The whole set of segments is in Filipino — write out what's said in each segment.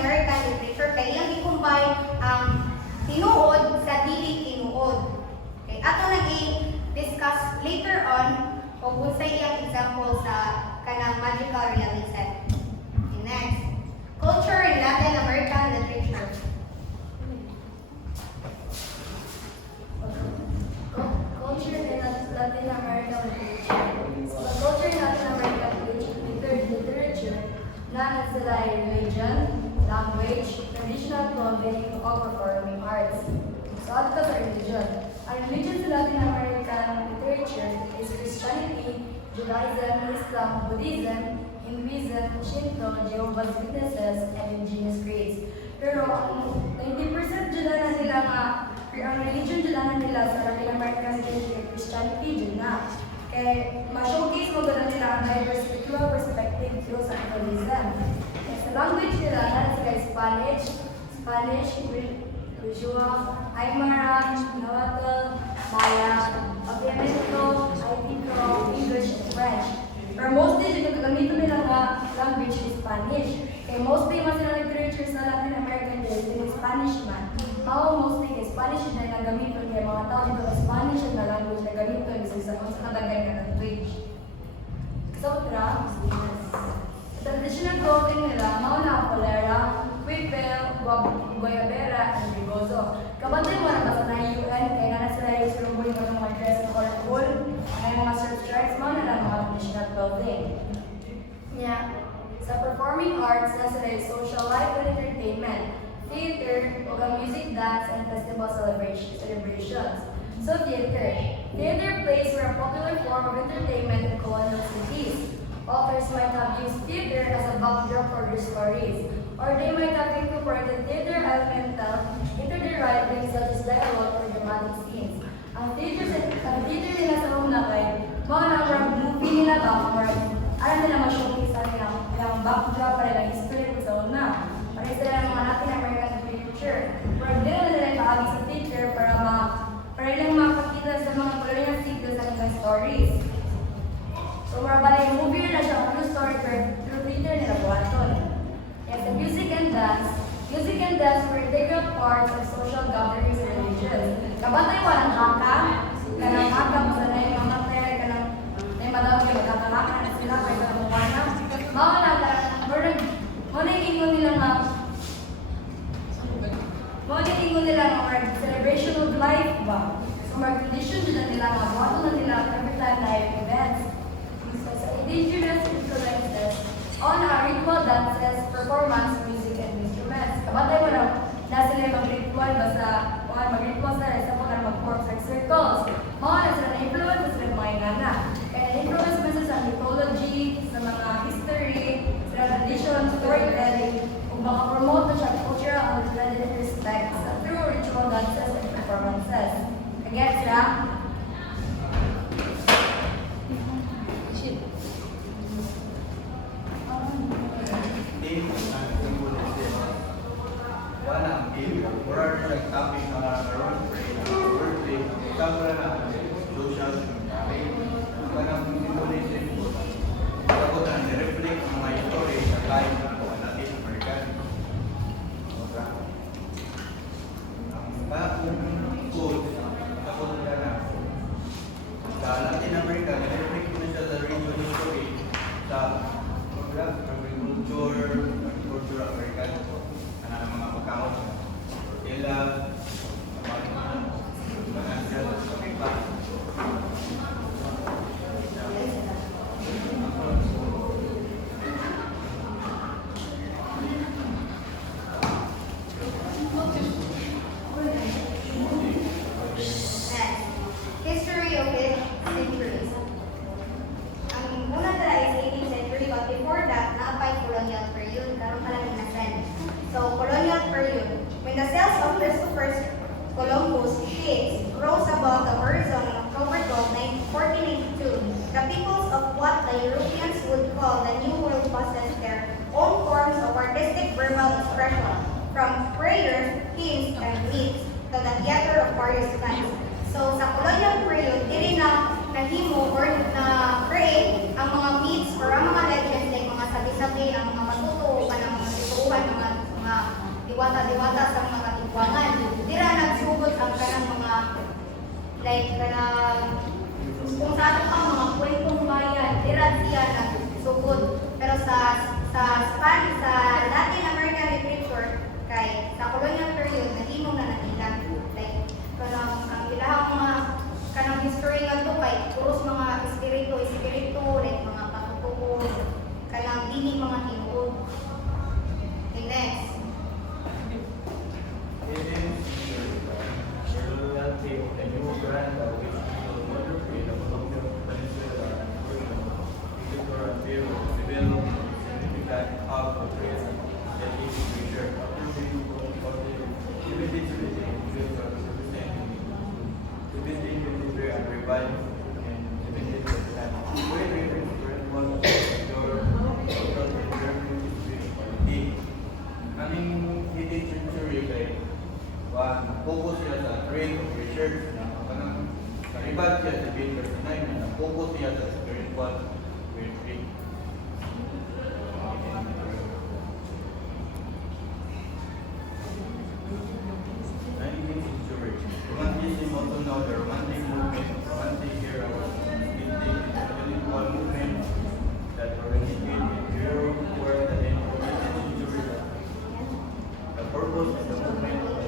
American literature kay iyang i-combine ang tinuod sa dili tinuod. Okay, ato nang i-discuss later on kung unsay iyang example sa kanang magical realism. Okay, next. Culture in Latin American literature. Culture in Latin American literature. The culture in Latin American literature, known as the religion, language, traditional clothing, or performing arts. So, ano to sa religion? Ang religion sa Latin American literature is Christianity, Judaism, Islam, Buddhism, Hinduism, Shinto, Jehovah's Witnesses, and indigenous creeds. Pero ang 90% dyan na nila nga, ang religion dyan na nila sa Latin American literature, Christianity dyan na. Kaya ma-showcase mo gano'n nila ang diverse cultural perspective through sa Catholicism. Kaya sa language nila, na sila Spanish, Quechua, Aymara, Nahuatl, Maya, Abiamento, Aitiko, English, and French. Pero mostly, yung gagamitin nila nga language is Spanish. Kaya mostly, mas sila literature sa Latin American din, Spanish man. Mostly kay Spanish na nagamiton kaya mga tao dito na Spanish na language na gamiton sa katagay na language. So, traditional clothing nila, mauna ang polera, huipel, guayabera, and rigoso. Kabantay mo na basta na UN, kaya na sila yung surumboy mo ng mga dress na colorful, ang mga surf shirts, mauna lang mga traditional clothing. Yeah. Sa performing arts, na sila yung social life and entertainment, theater, o music, dance, and festival celebrations. So theater. Theater plays were a popular form of entertainment in colonial cities. Authors might have used theater as a backdrop for their stories, or they might have incorporated theater elemental into their writing such as dialogue or dramatic scenes. Ang theater nila sa una kay mga number movie nila ba, or alam nila ma-showcase sa nilang backdrop para nilang history sa una. Para sila ng mga Latin American literature. Pero hindi na nila ipahagi sa theater para ilang makakita sa mga pagaling siglo sa kanilang stories. So, marabala yung movie na siya kung story through theater nila buhaton. Yes, the music and dance were integral parts of social gatherings and religions. Kabatay mo ng haka, kanang haka mo sa na yung mga ter, kanang na yung madawag yung magkakalakan na sila kaya sa mukha na. Mawala ka, muna yung ingon nila nga, celebration of life ba? So, mag-condition nila nga, buhaton na nila every time live events. So, sa indigenous influences on our ritual dances, performance, music, and instruments. Kabatay mo na sila mag-ritual ba sa mag-ritual sa mga mag-form sa circles. Mga na sila na-influence sa sila mga inana. Kaya na-influence mo sa mythology, sa mga history, sa tradition, storytelling, kung makapromote na siya cultural and traditional respects through ritual dances and performances. Again, sila? Latin America, nire-reflect mo siya sa region history sa agriculture American, mga pagkaon, kila, financial, pagkipa. History of it centuries. Ang una tala is 18th century, but before that, naapay colonial period, karon pa lang na-trend. So, colonial period. When the sails of Christopher Columbus ships rose above the horizon on October 12, 1492, the peoples of what the Europeans would call the New World possessed their own forms of artistic verbal expression, from prayers, hymns, and myths, to the theater of various kinds. So, sa colonial period, dili na nahimo or na-create ang mga myths or ang mga legends, like mga sabi-sabi, ang mga matuto, o ng mga tutuan, mga diwata-diwata sa mga katigwangan. Dira nagsugod ang kanang mga like kanang kung sa ato ang mga kwentong bayan, dira siya nagsugod. Pero sa Spanish, sa Latin American literature, kay sa colonial period, nahimong na nakilang. Like, kanang ang ilahang mga kanang history nga to kay puros mga espiritu, like mga patutuo, kanang dili mga tinuod. Okay, next. Focus siya sa trade of research na kanang karibad siya sa grade 39 na focus siya sa spiritual grade 3. 19th century. Romanticism, also known the Romantic movement, Romantic era, was distinct intellectual movement that originated in Europe toward the end of the 19th century. The purpose of the movement was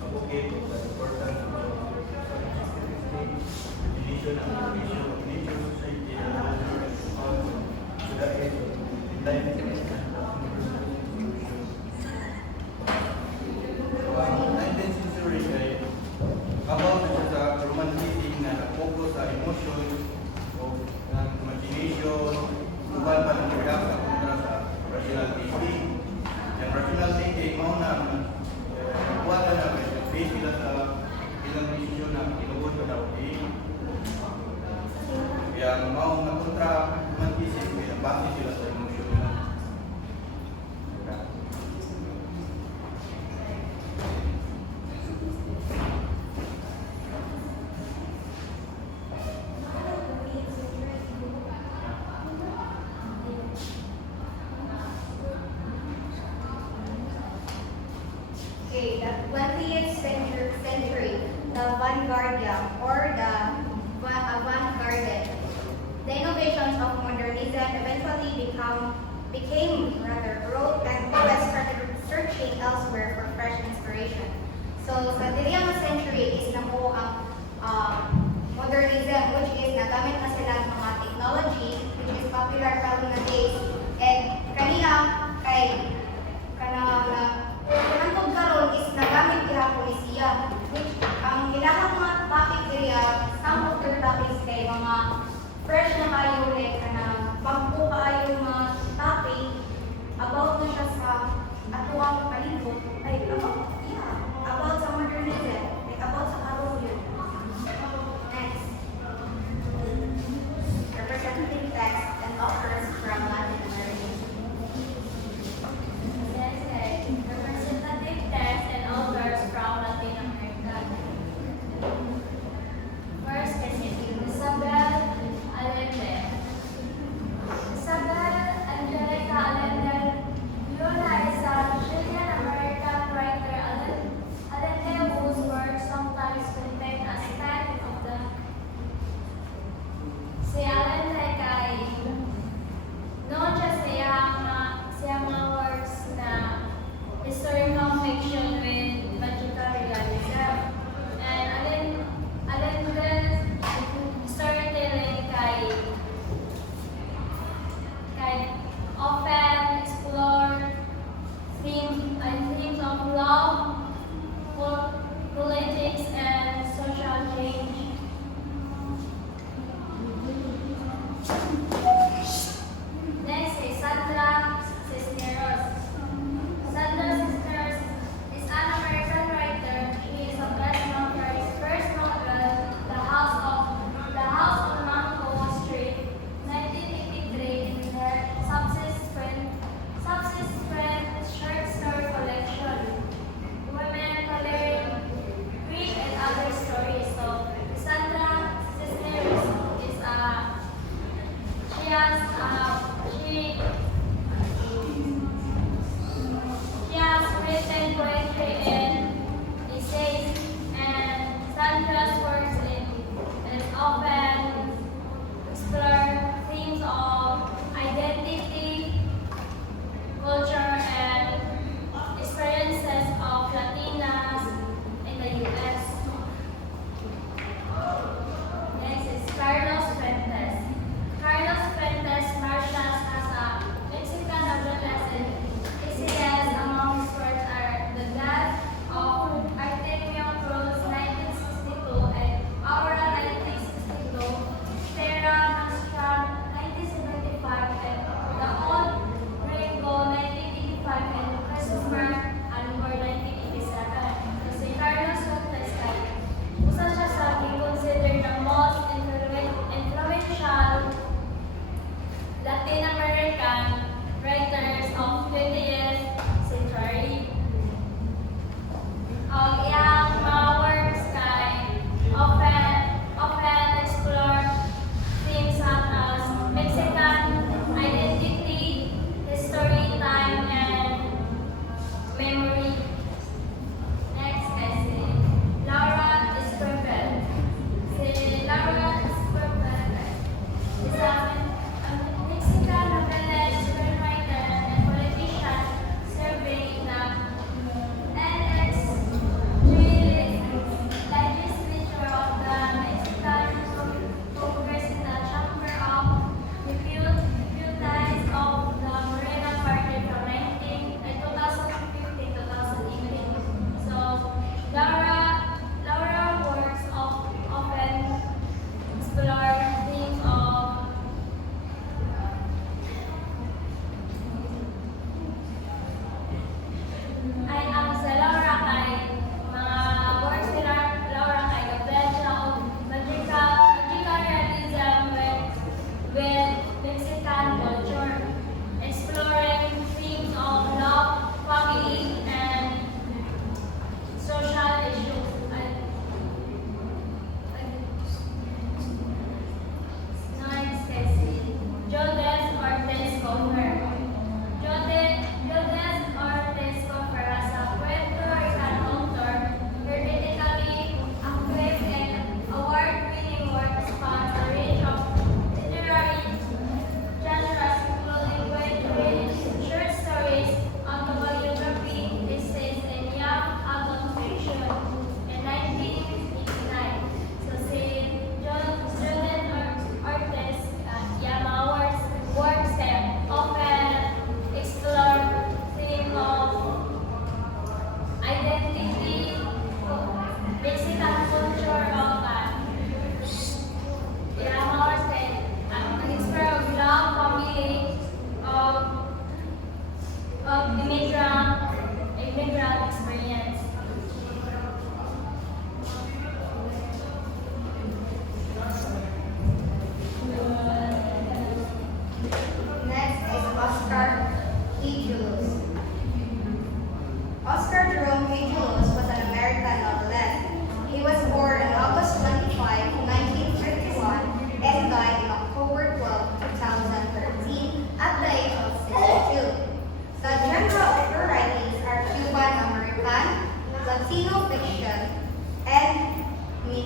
advocate the importance of definition and application of nature, society, and culture and response to the age of enlightenment and of universal solutions. So, ang 19th century ay about na siya sa romanticism na nag-focus sa emotion o ng imagination, uban pa ng react sa kontra sa rational thinking. Yung rational thinking, mao na wala na base sila sa ilang desisyon na inuod pa daw kaya mao na kontra romanticism kaya base sila sa emotion nila. Okay, the 20th century, the vanguardia or the avant-garde. The innovations of modernism eventually became wrote and poets started searching elsewhere for fresh inspiration. So sa diriyang century is na po ang modernism, which is nagamit na sila ng mga technology which is popular karon na days, and kanina kay kanang karon is nagamit gihapon ni siya, which ang ilahang mga topic area, some of their topics kay mga fresh na kayo, like kanang bagpo kayo mga topic about na siya sa ato ang palibot, ay about sa modernism, like about sa karon yun. Next. Representative text and authors from Latin America. Representative text and authors from Latin America. First is Isabel Allende. Isabel Angelica Allende, yun ay isang Chilean-American writer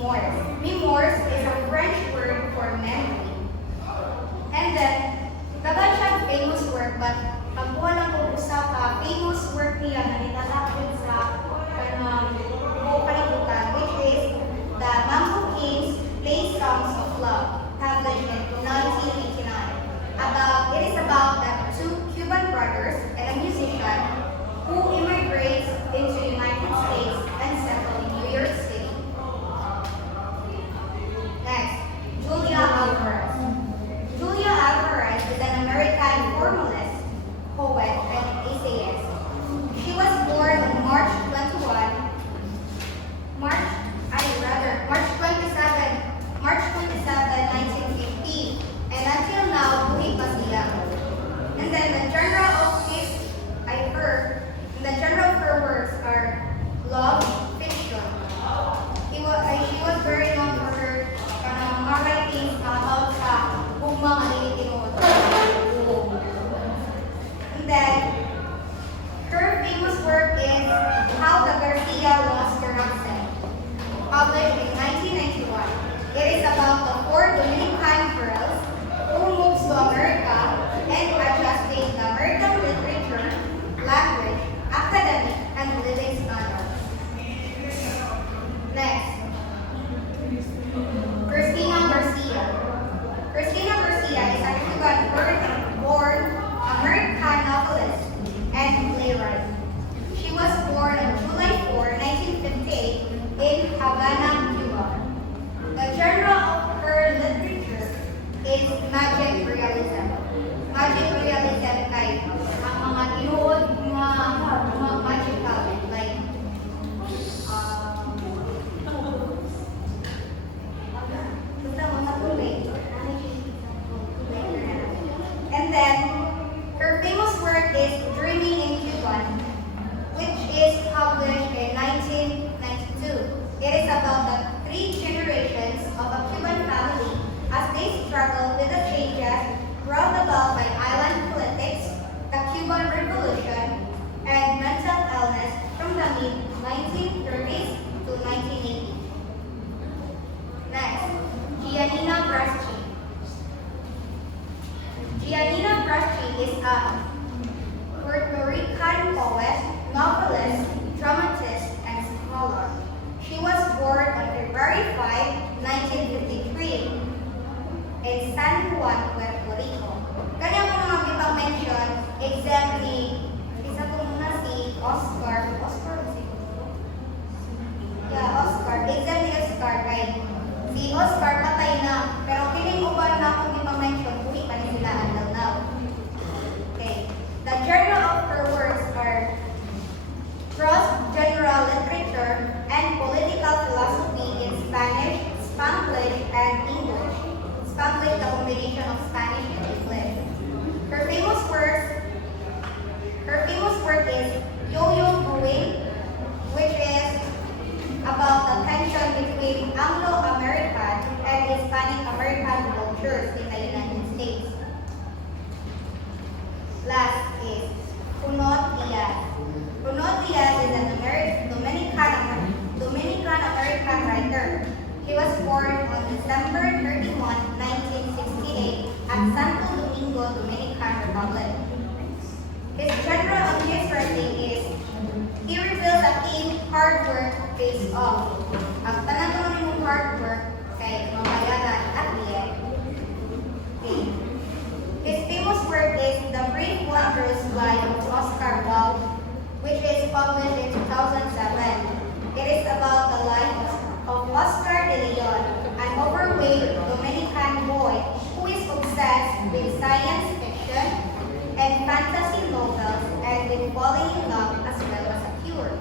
mémoires. Mémoires is a French word for memory. And then, dagan siyang famous work, but pagkuha lang ko sa famous work niya na nilalapit sa kanang kalibutan, which is the Mambo Kings Play Songs of Love, published in 1989. It is about the two Cuban brothers and a musician who immigrates into the United States and settled in New York City. Next, Julia Alvarez. Julia Alvarez is an American formalist, poet, and essayist. She was born on March 27, 1950, and until now, buhay pa siya. And then the genre of her works are love, fiction. She was very known for her mga writings about sa ugma nga tinod. And then her famous work is How the Garcia Lost Her Accent, published in 1991. It is about the four Dominican girls who moves to America and adjusting the American literature, language, academic, and living standards. Next, Cristina Garcia. Cristina Garcia is a Cuban-born American novelist and playwright. She was born on July 4, 1958 in Havana, Cuba. The genre of her literature is magic realism. Magic realism kay ang mga tinuod mga magical like basta mga tulay. And then her famous work is Dreaming in Cuban, which is published in 1992. It is about the three generations of a Cuban family as they struggle with the changes brought about by island politics, the Cuban Revolution, and mental illness from the mid-1930s to 1980s. Next, Giannina Braschi. Giannina Braschi is a Puerto Rican poet, novelist, dramatist, and scholar. She was born on February 5, 1953 in San Juan, Puerto Rico. Kanya ko mga ibang mention, exactly, isa ko muna si Oscar exactly Oscar, kay si Oscar patay na, pero kining uban na akong ibang mention, buhi pa rin sila until now. Okay, the genre of her works are cross-genre literature and political philosophy in Spanish, Spanglish, and English. Spanglish, the combination of Spanish and English. Her famous work is Yo-Yo Brewing, which is about the tension between Anglo-American and Hispanic-American cultures in the United States. Last is Junot Diaz. Junot Diaz is an Dominican-American writer. He was born on December 31, 1968 at Santo Domingo, Dominican Republic. His genre of his writing is he reveals a theme hard work pays off. Ang tanang ng hard work kay mabayaran at the end. Okay. His famous work is The Brief Wondrous Life of Oscar Wilde, which is published in 2007. It is about the life of Oscar de Leon, an overweight Dominican boy who is obsessed with science fiction and fantasy novels and with falling in love as well as a cure.